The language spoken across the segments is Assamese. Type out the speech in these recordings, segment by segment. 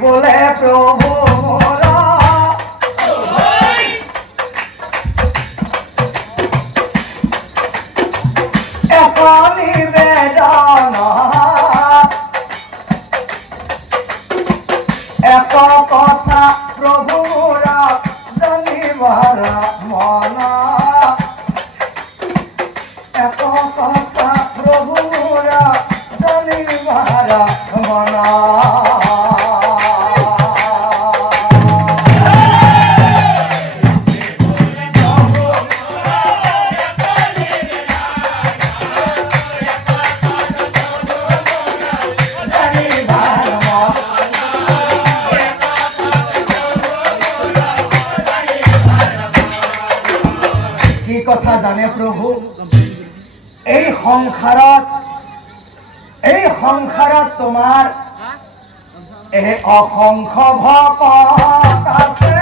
बोले प्रभु मोरा एकानी बेजाना एक कथा प्रभु मोरा जानिबार मना एक कथा प्रभु मोरा जानिबार मना কথা জানে প্রভু এই সংসাৰত তোমাৰ এই অসংখ্য ভকত আছে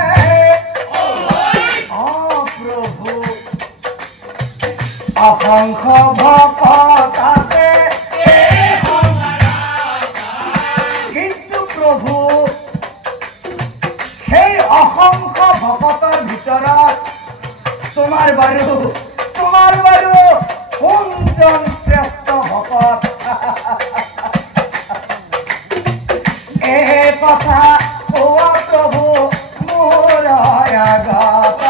প্ৰভু অসংখ্য ভকত আছে কিন্তু প্ৰভু সেই অসংখ্য ভকতৰ ভিতৰত তোমার বারু কোনজন শ্রেষ্ঠ ভকত এ কথা কোয়া প্রভু মোর আগত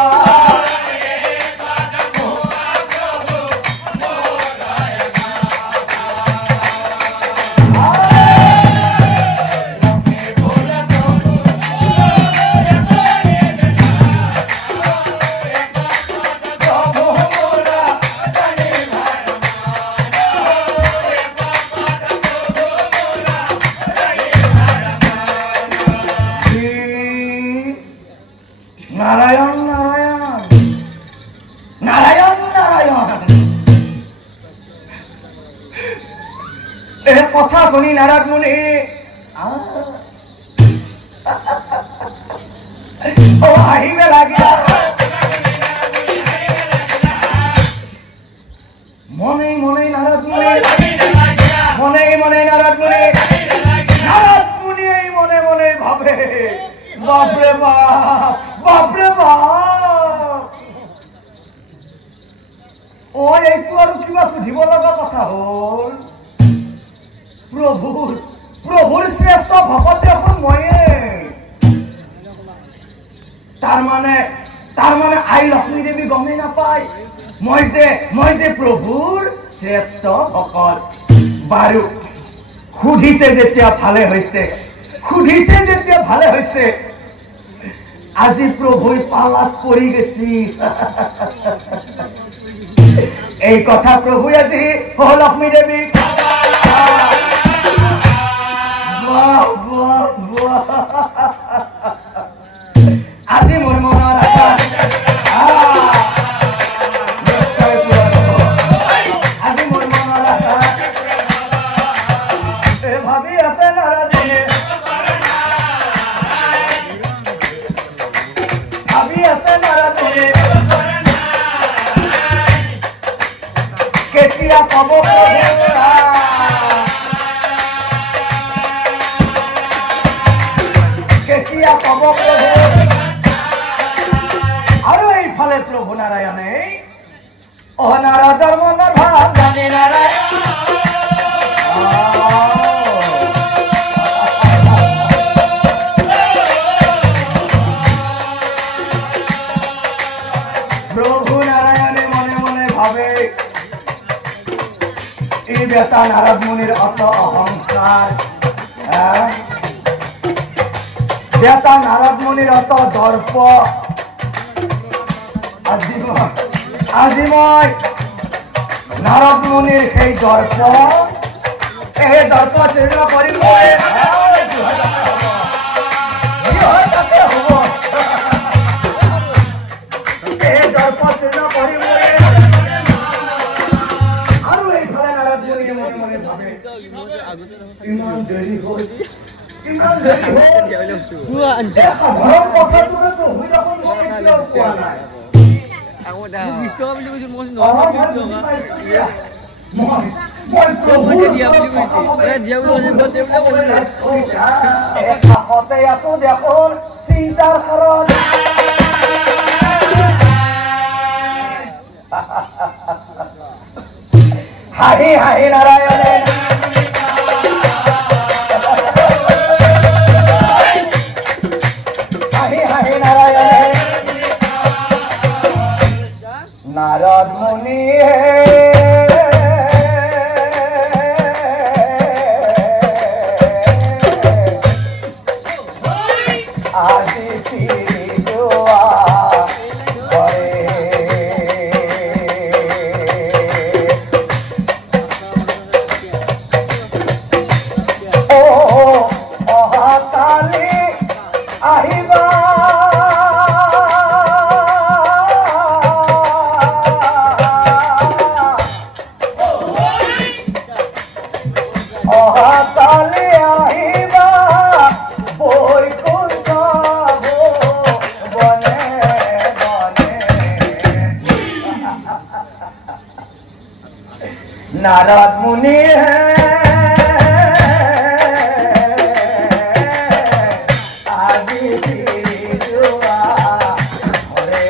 কথা শুনি নারদ মুনি আহিবে লাগিলা মনে মনে নারদ মুনি নারদ মুনি এই মনে মনে ভাবে বাপরে বাপ ও এইটো আৰু কিবা সুধিব লগা কথা হল প্রভুর শ্রেষ্ঠ ভকত এখন ময়ে তার মানে আই লক্ষ্মী দেবী গমেই নাপায় মই যে প্রভুর শ্রেষ্ঠ ভকত বাৰু সুধিছে যেতিয়া ভালে হৈছে আজি প্ৰভুই পালাত পৰি গেছি এই কথা প্ৰভু আজি লক্ষ্মী দেবী আজি মোৰ মনৰ আশা ভাবি আছে নাৰদ কেতিয়া পাব আৰু এইফালে প্ৰভু নাৰায়ণে নাৰদৰ মনৰ ভাৱ জানি নাৰায়ণ প্ৰভু নাৰায়ণে মনে মনে ভাবে এই বেটা নাৰদ মুনিৰ অত অহংকাৰ বেটা নাৰদ মুনিৰ অত দৰ্প আজি মই নাৰদ মুনিৰ সেই দৰ্প চেষ্টা কৰিব আৰু এইফালে নাৰদ মুনিয়ে মনে মনে ভাবে ইমান দেৰি হল কাষতে আছো দেখোন চিন্তাৰ কাৰণ হাঁহি হাঁহি নাৰায়ণে হাঁহি হাঁহি নাৰায়ণে নাৰদ মুনিয়ে আজি যোৱা কৰে অহাকালি আহিবা অহাকালি আহিবা বৈকুণ্ঠ বনে বনে নাৰদ মুনি আজি যোৱা হৰে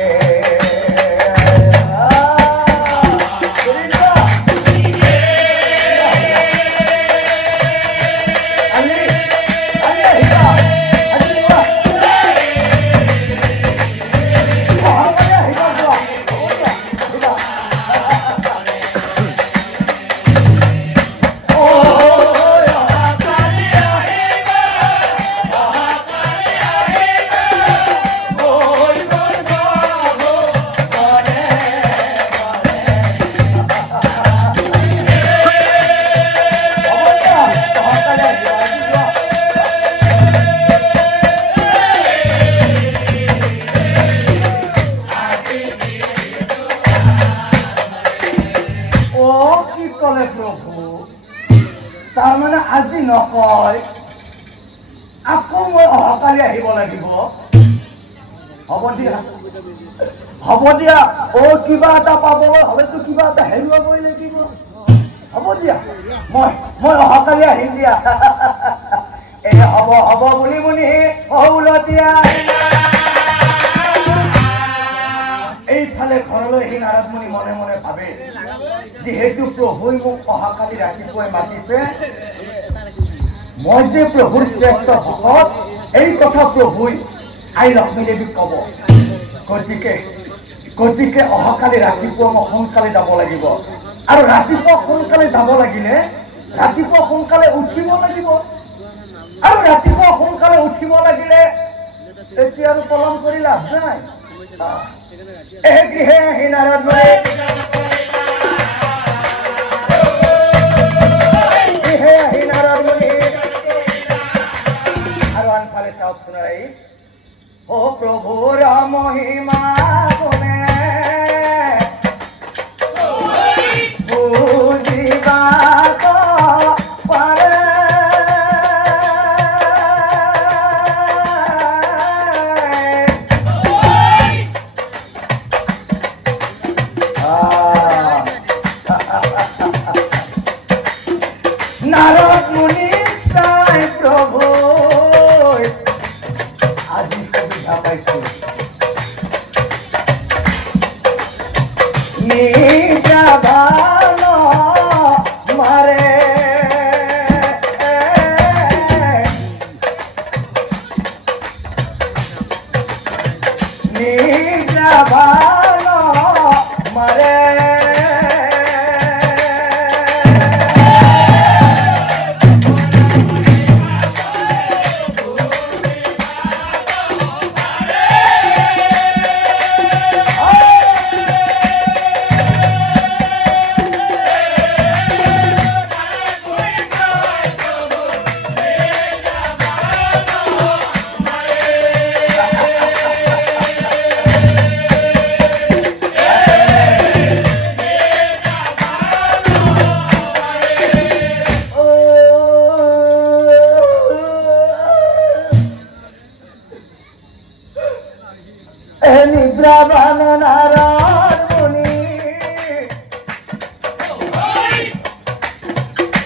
তাৰমানে আজি নকয় আকৌ মই অহাকালি আহিব লাগিব হ'ব দিয়া কিবা এটা পাবলৈ হয়তো কিবা এটা হেৰুৱাবই লাগিব হ'ব দিয়া মই অহাকালি আহিম দিয়া এই হ'ব বুলি মুনি হৌলতীয়া এইফালে ঘৰলৈ আহি নাৰদ মুনি মনে মনে ভাবে যিহেতু প্ৰভুই মোক অহাকালি ৰাতিপুৱাই মাতিছে মই যে প্ৰভুৰ শ্ৰেষ্ঠ ভকত এই কথা প্ৰভুই আই লক্ষ্মী দেৱীক ক'ব গতিকে অহাকালি ৰাতিপুৱা মই সোনকালে যাব লাগিব আৰু ৰাতিপুৱা সোনকালে যাব লাগিলে ৰাতিপুৱা সোনকালে উঠিব লাগিব আৰু ৰাতিপুৱা সোনকালে উঠিব লাগিলে এতিয়া আৰু পলম কৰি লাভ নাই গৃহে আহি নাৰদ মুনি আৰু আনফালে চাওকচোন ও প্ৰভুৰ মহিমা গুণে বুজিবা পাৰে নাৰদ মুনি চাই প্ৰভু আজি সুবিধা পাইছো নিজা ভাল মাৰে নিজা ভাল মাৰে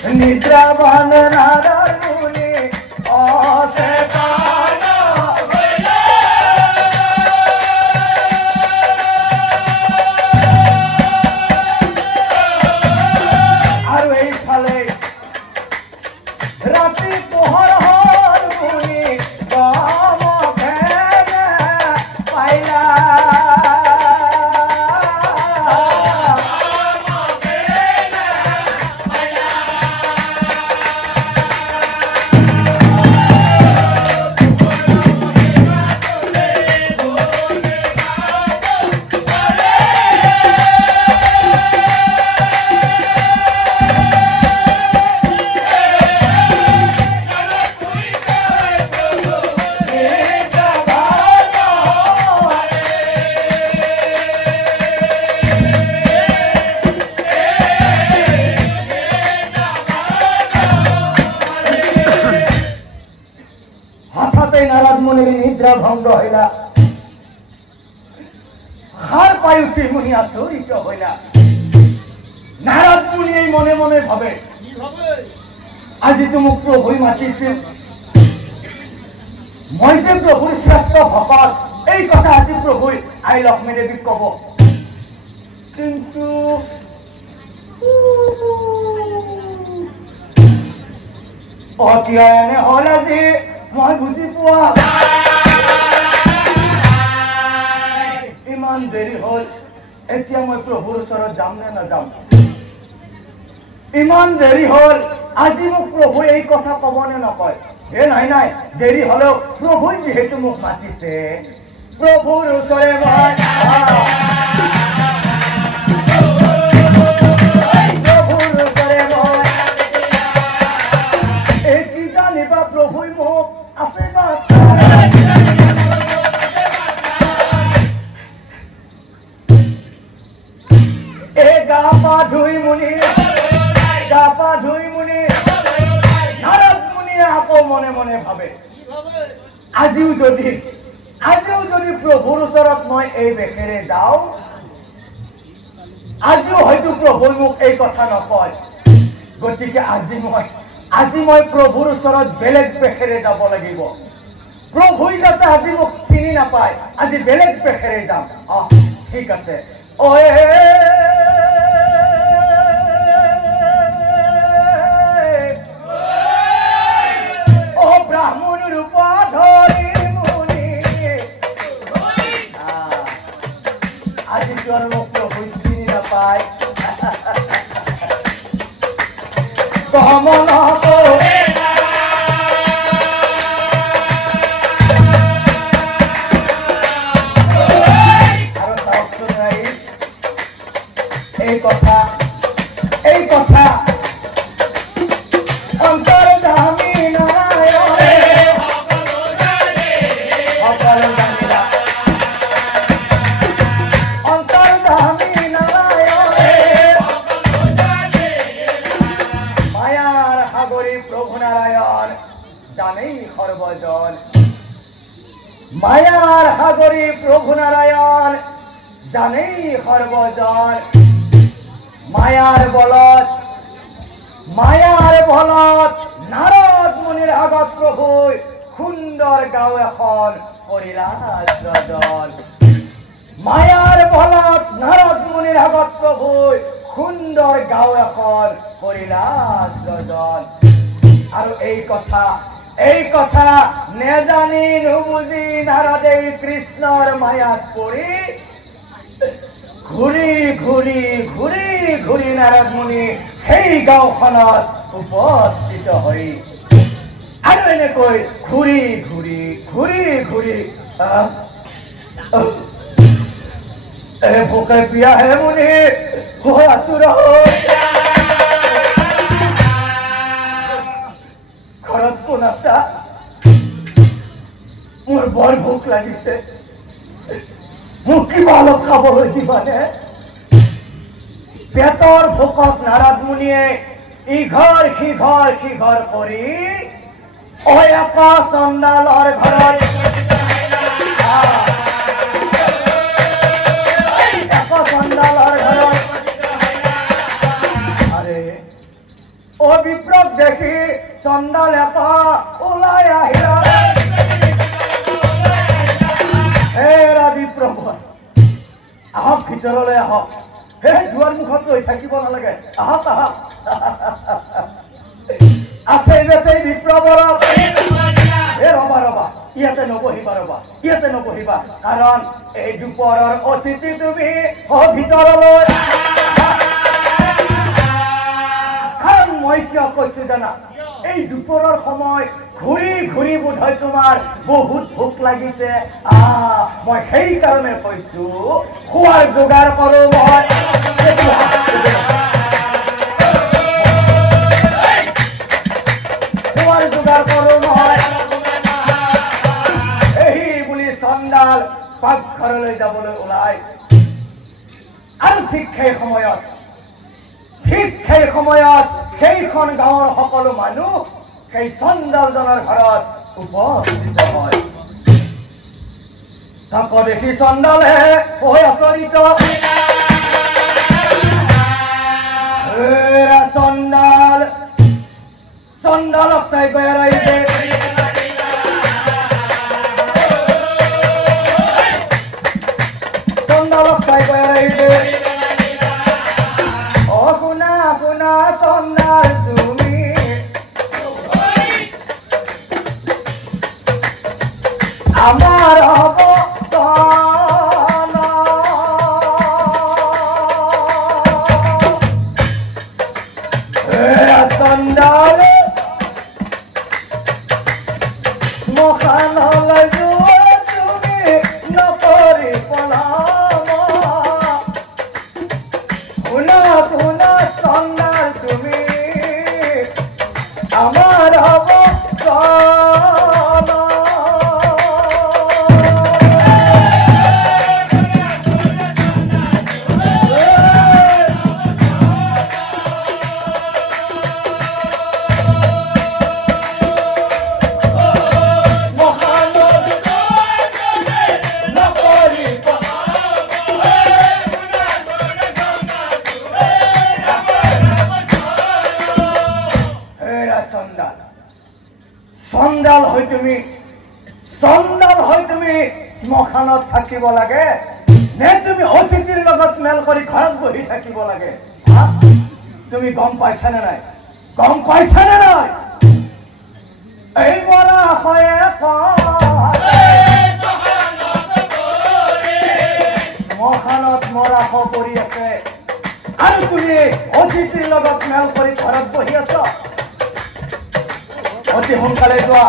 নিদ্ৰাবান নাৰদ মুনি অচেতন হইলে আৰু এইফালে ৰাতি পোহৰ হল মুনি গম ভেঙে পাইলা নারদ মুনির নিদ্রা ভঙ্গ হইলা হার পাই উঠি মুনি আচরিত হইলা নারদ মুনি এই মনে মনে ভাবে আজি তো মোক প্রভুই মাতিছিল মই যে প্রভুর শ্রেষ্ঠ ভকত এই কথা আজি প্রভুই আই লক্ষ্মী দেবীক কব কিন্তু কিয় এনে হল আজি মই বুঝি পোৱা ইমান দেৰি হল এতিয়া মই প্ৰভুৰ ওচৰত যাম নে নাযাম ইমান দেৰি হল আজি মোক প্ৰভু এই কথা কব নে নকয় নাই নাই দেৰি হলেও প্ৰভুই যিহেতু মোক মাতিছে প্ৰভুৰ ওচৰে মই প্ৰভুই মোক আশীৰ্বাদ গা পা ধুই মুনি নাৰদ মুনিয়ে আকৌ মনে মনে ভাবে আজিও যদি প্ৰভুৰ ওচৰত মই এই বেশেৰে যাওঁ আজিও হয়তো প্ৰভুই মোক এই কথা নকয় গতিকে আজি মই প্ৰভুৰ ওচৰত বেলেগ বেশেৰে যাব লাগিব প্ৰভুই যাতে আজি মোক চিনি নাপায় আজি বেলেগ বেশেৰে যাম ঠিক আছে ব্ৰাহ্মণ ৰূপ ধৰি মুনি আজি তোৰ মোক প্ৰভুই চিনি নাপায় কমল এই কথা অন্তৰ্যামী নাৰায়ণ সকলো জানিলা অন্তৰ্যামী নাৰায়ণ মায়াৰ সাগৰী প্ৰভু নাৰায়ণ জানেই সৰ্বজন মায়াৰ সাগৰী প্ৰভু নাৰায়ণ জানেই সৰ্বজন মায়াৰ বলত নাৰদ মুনিৰ আগত প্ৰভুই সুন্দৰ গাঁও এখন কৰিলা সৃজন মায়াৰ বলত নাৰদ মুনিৰ আগত প্ৰভুই সুন্দৰ গাঁও এখন কৰিলা সৃজন আৰু এই কথা নেজানি নুবুজি নাৰদে কৃষ্ণৰ মায়াত পৰি ঘূৰি নাৰদ মুনি সেই গাঁওখনত উপস্থিত হৈ আৰু এনেকৈ ঘূৰি ভোকে পিয়াহে মুনি আতুৰ ঘৰত কোন আছা মোৰ বৰ ভোক লাগিছে মোক কিবা অলপ খাবলৈ দিবানে পেটৰ ভোকত নাৰদ মুনিয়ে ইঘৰ সিঘৰ কৰি এটা চন্দালৰ ঘৰত বিপ্লৱ দেখি চণ্ডাল এটা ওলাই আহিল এৰা বিপ্লৱ আহক ভিতৰলৈ আহক সেই দুৱাৰ মুখত ৰৈ থাকিব নালাগে আহক আহক আছে যাতে বিপ্লৱৰ ৰবা ৰবা ইয়াতে নবহিবা ৰবা ইয়াতে নবহিবা কাৰণ এই দুপৰৰ অতিথি তুমি ভিতৰলৈ কাৰণ মই কিয় কৈছো জানা এই দুপৰৰ সময় ঘূৰি ঘূৰি বোধহয় তোমাৰ বহুত ভোক লাগিছে মই সেইকাৰণে কৈছো খোৱাৰ যোগাৰ কৰো মই খোৱাৰ যোগাৰ কৰো মই এই বুলি চণ্ডাল পাকঘৰলৈ যাবলৈ ওলাই আৰু ঠিক সেই সময়ত সেইখন গাঁৱৰ সকলো মানুহ সেই চণ্ডালজনৰ ঘৰত উপস্থিত হয় তাক দেখি চণ্ডালে হৈ আচৰিত চণ্ডালক চাই গৈ আহিছে চণ্ডালক চাই গৈ আহিছে শুনা শুনা চণ্ডাল তুমি আমার চণ্ডাল মখানলৈ যোৱা তুমি নকৰি পলাম শুনা শুনা চণ্ডাল তুমি আমাৰ হব চণ্ডাল হৈ তুমি শ্মশানত থাকিব লাগে নে তুমি অতিথিৰ লগত মেল কৰি ঘৰত বহি থাকিব লাগে তুমি গম পাইছানে নাই এই মৰা হয়ে শ্মশানত মৰা পৰি আছে আৰু তুমি অতিথিৰ লগত মেল কৰি ঘৰত বহি আছ অতি সোনকালে যোৱা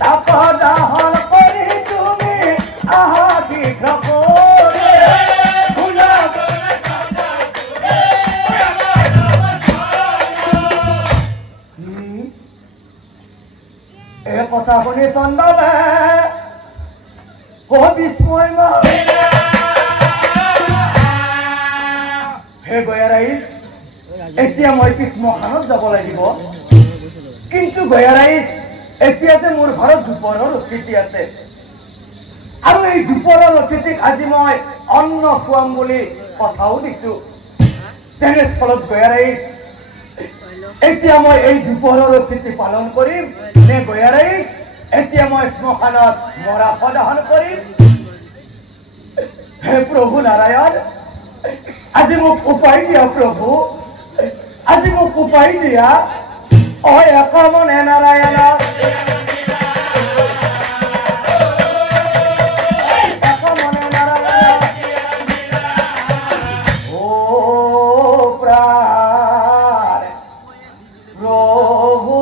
দাহন কৰি তুমি আহা দীঘ এই কথা শুনি চণ্ডালে বিস্ময় হে গয়া ৰাইজ এতিয়া মই কি শ্মশানত যাব লাগিব কিন্তু গয়া ৰাইজ এতিয়া যে মোৰ ঘৰত দুপৰৰ অতিথি আছে আৰু এই দুপৰৰ অতিথিক আজি মই অন্ন খুৱাম বুলি কথাও দিছো তেনেস্থলত গয়া ৰাইজ এতিয়া মই এই দুপৰৰ অতিথি পালন কৰিম নে গয়া ৰাইজ এতিয়া মই শ্মশানত মৰা সদাহন কৰিম হে প্ৰভু নাৰায়ণ আজি মোক উপায় দিয়া প্ৰভু আজি মোক উপায় দিয়া একমনে নারায়ণ একমনে নারায়ণ ও প্রাণ প্রভু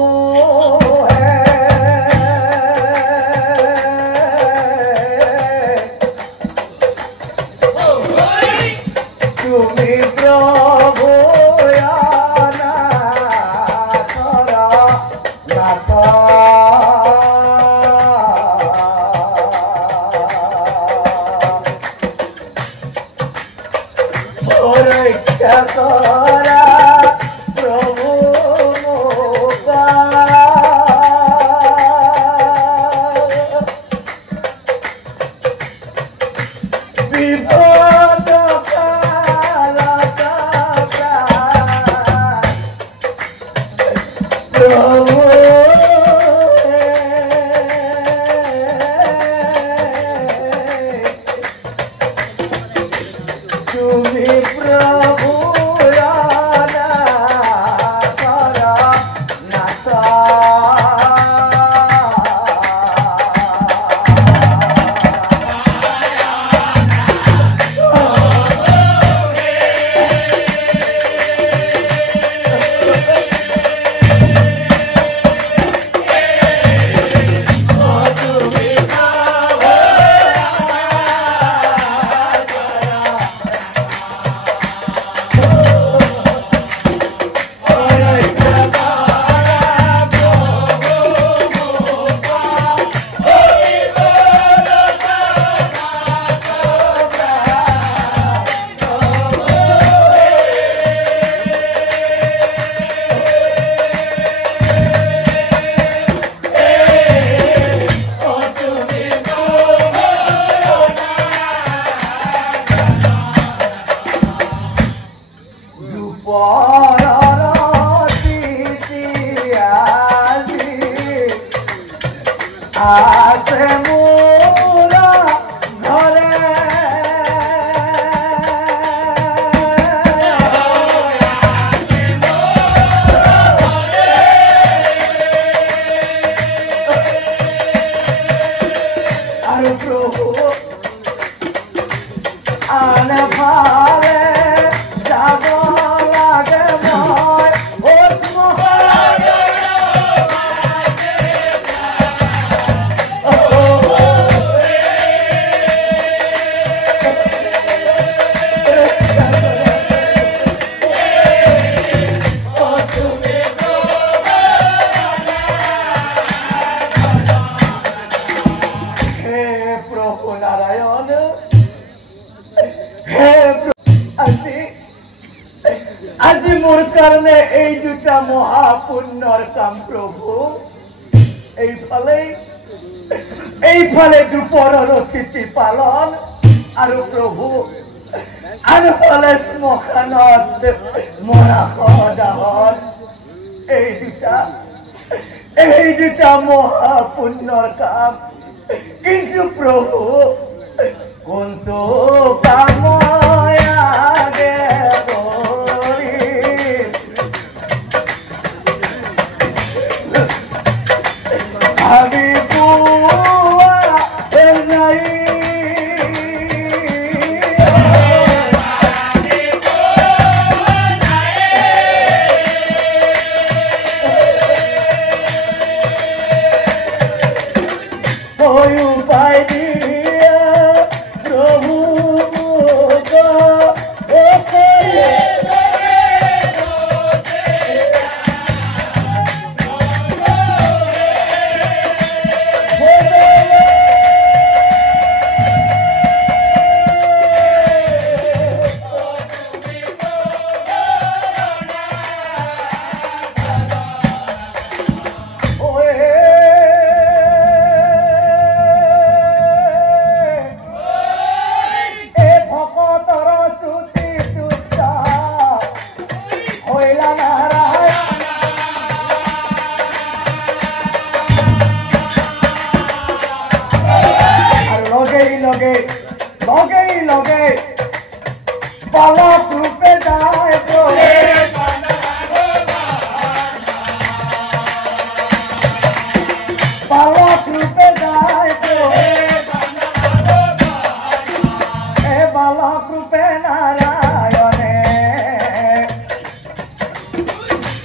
তুমি প্রভু प्रभु तुम्हें प्रभु আজি মোর কারণে এই দুটা মহাপুণ্যর কাম প্রভু এইফালে দুপৰৰ অতিথি পালন আৰু প্ৰভু আৰু ফালে শ্মশানত মৰা সদাহন এই দুটা মহাপুণ্যর কাম কিন্তু প্রভু কোনটো কাম আগে আমি লগে বালক রূপে যায় বালক রূপে যায় এ বালক রূপে নারায়ণে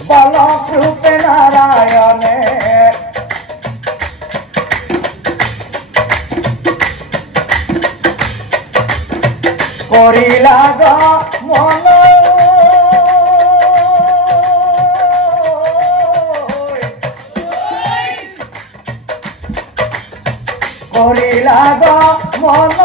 বালক রূপে নারায়ণে করিলা মন করিলা মন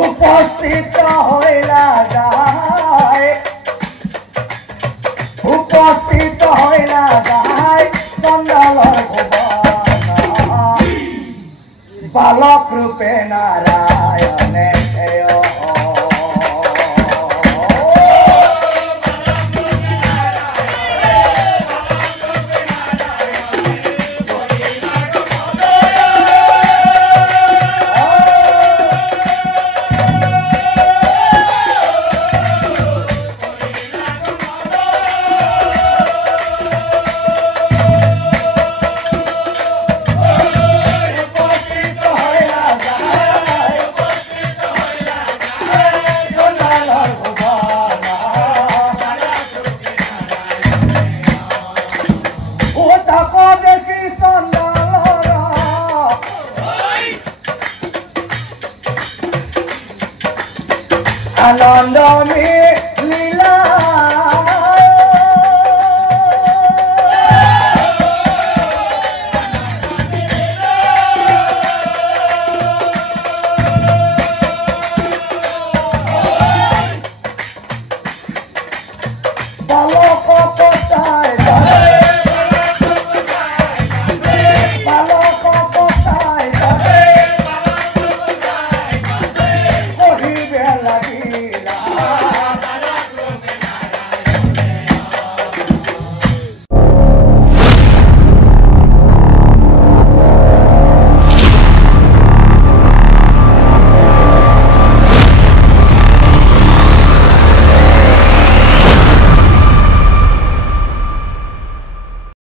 উপস্থিত হইলা যায় উপস্থিত হইলা যায় চন্দ্রালয় বালক রূপে নারায়ণে আনন্দ